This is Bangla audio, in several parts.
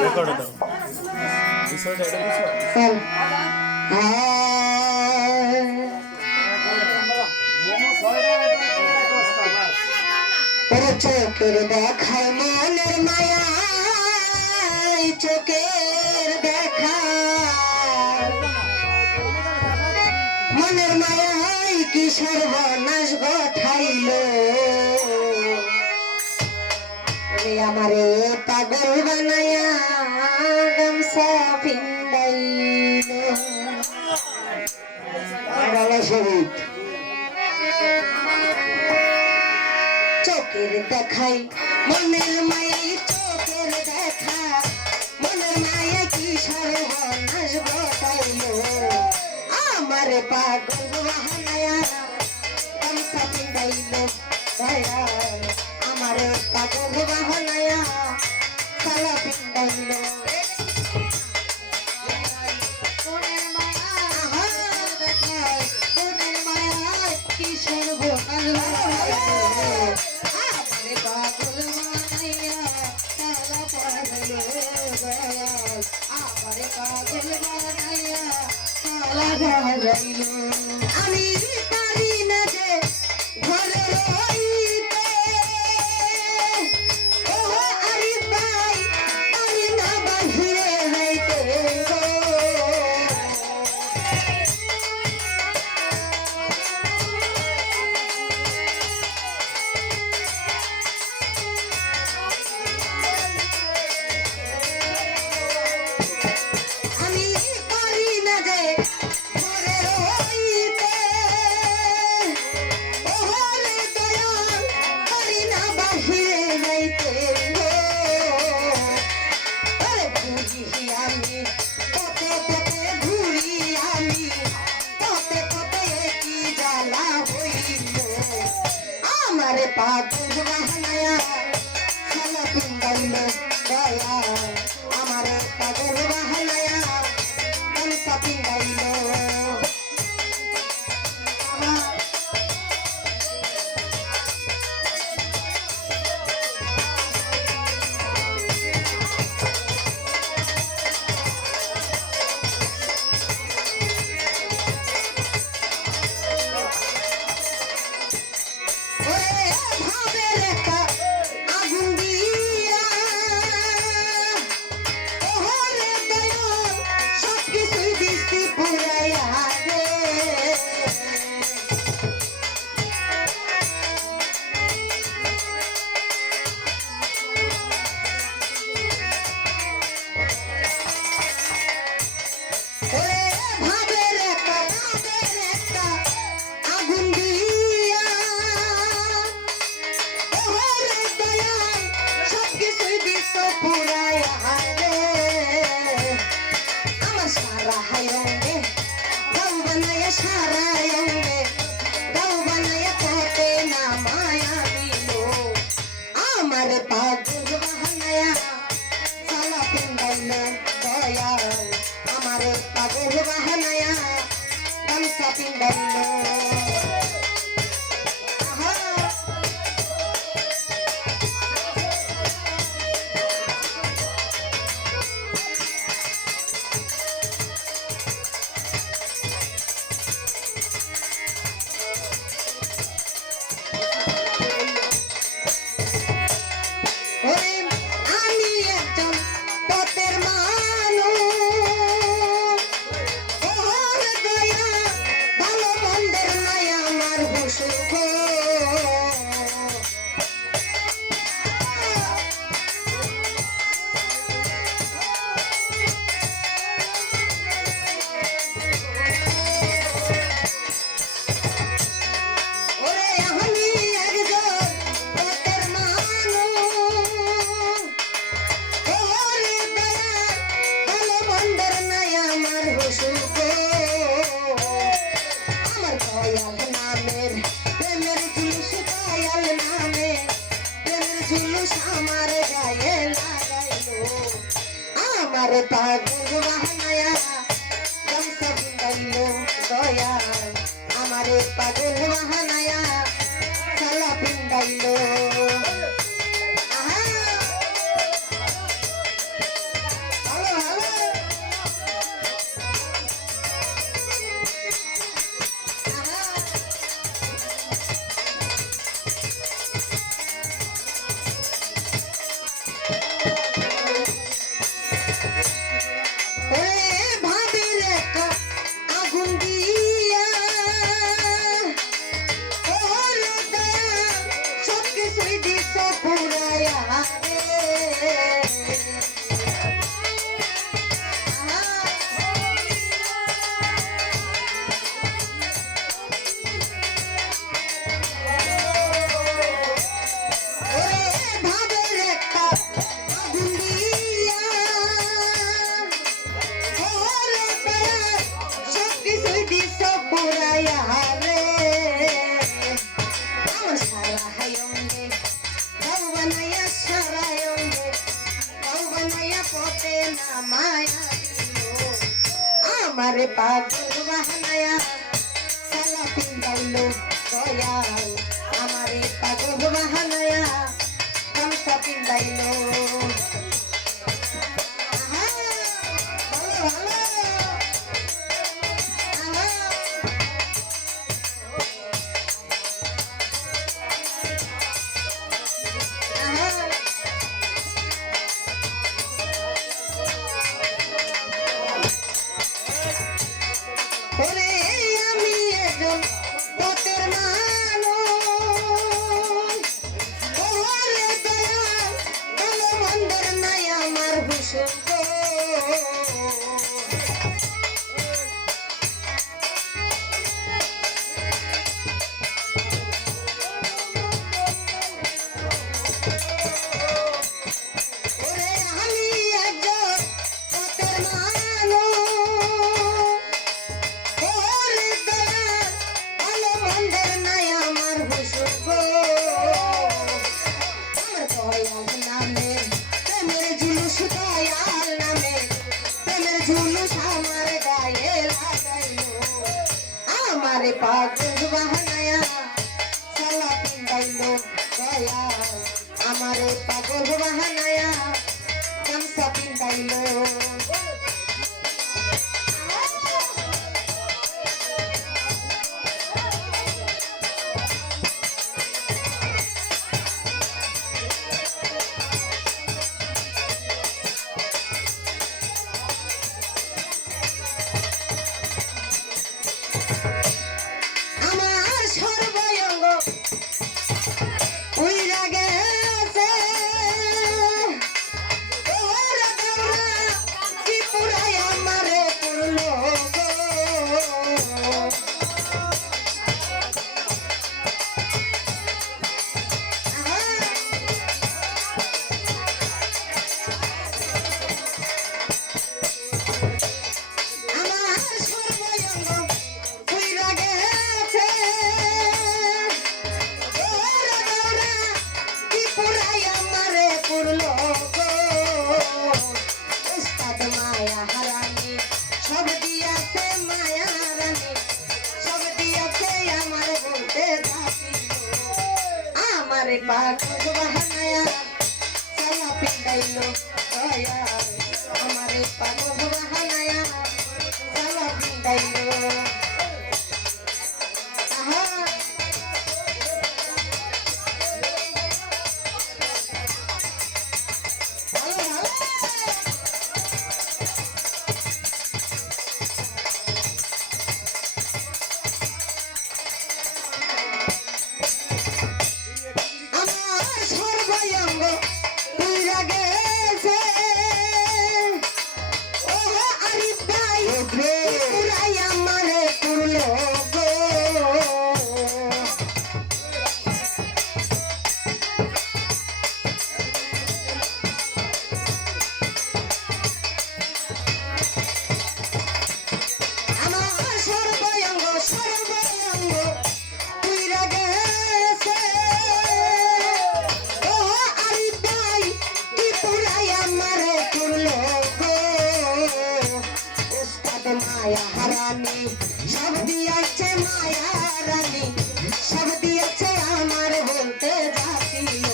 রেকর্ড দাও বিষয়টা এটা বুঝছো চোখের দেখায় মনের মায়া চোখের দেখা মনের মায়াই কি সর্বনাশ ঘটাইল আমারে পাগল বানায়া গামছা পিন্দাইল চোখের দেখাই মনের মায়াই চোখের দেখা মনের মায়া কি সর্বনাশ ঘটাইল আমার পাগল বানায়া গামছা পিন্দাইল আমার পাগল বানায়া সালা পিন্দাইল আমি পারি না যে ঘরে রইতে ও আরে ভাই পারি না বাহিরে যাইতে পাগল বানায়া সালা পিন্দাইল দয়া আমার পাগল বানায়া গামছা পিন্দাইল আমার পাগল বানায়া সালা পিন্দাইল দয়া আমার পাগল বানায়া গামছা পিন্দাইল আমার পাগল বানায়া গামছা পিন্দাইল দয়া আমার পাগল বানায়া সালা পিন্দাইল পথে নামায়া দিল আমারে পাগল বাহানায়া সালা পিন্দাইলো দয়াল আমারে পাগল বাহানায়া গামছা পিন্দাইলো আমি একজন পথের মানুষ ওরে দয়াল ভালো মন্দের নাই আমার হুশ আমারে পাগল বাহানায়া সালা পিন্দাইলো দয়াল আমারে পাগল বাহানায়া গামছা পিন্দাইলো পাগল বাহানায়া সালা পিন্দাইলো দয়াল আমারে পাগল বাহানায়া সালা পিন্দাইলো মায়া হারানি সব দিয়েছে মায়া রানী সব দিয়েছে আমার বলতে যাচ্ছিল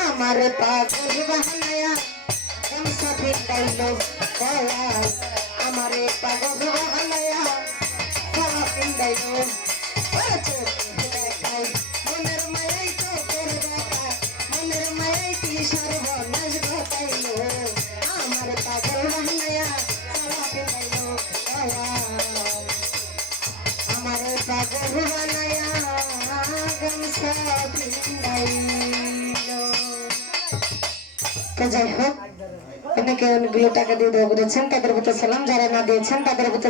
আমার পাগল বাহানায়া গামছা পিন্দাইলো দয়াল আমারে পাগল বাহানায়া সালা পিন্দাইলো মনের মায়াই তো করবে মনের মায়াই কি সর্বনাশ ঘটাইলো আমার পাগল বাহানায়া সালা পিন্দাইলো আমারে পাগল বানায়া গামছা পিন্দাইলো। তো যাই হোক অনেকে অনেকগুলো টাকা দিয়ে দেওয়া করেছেন তাদের প্রতি সালাম, যারা না দিয়েছেন তাদের প্রতি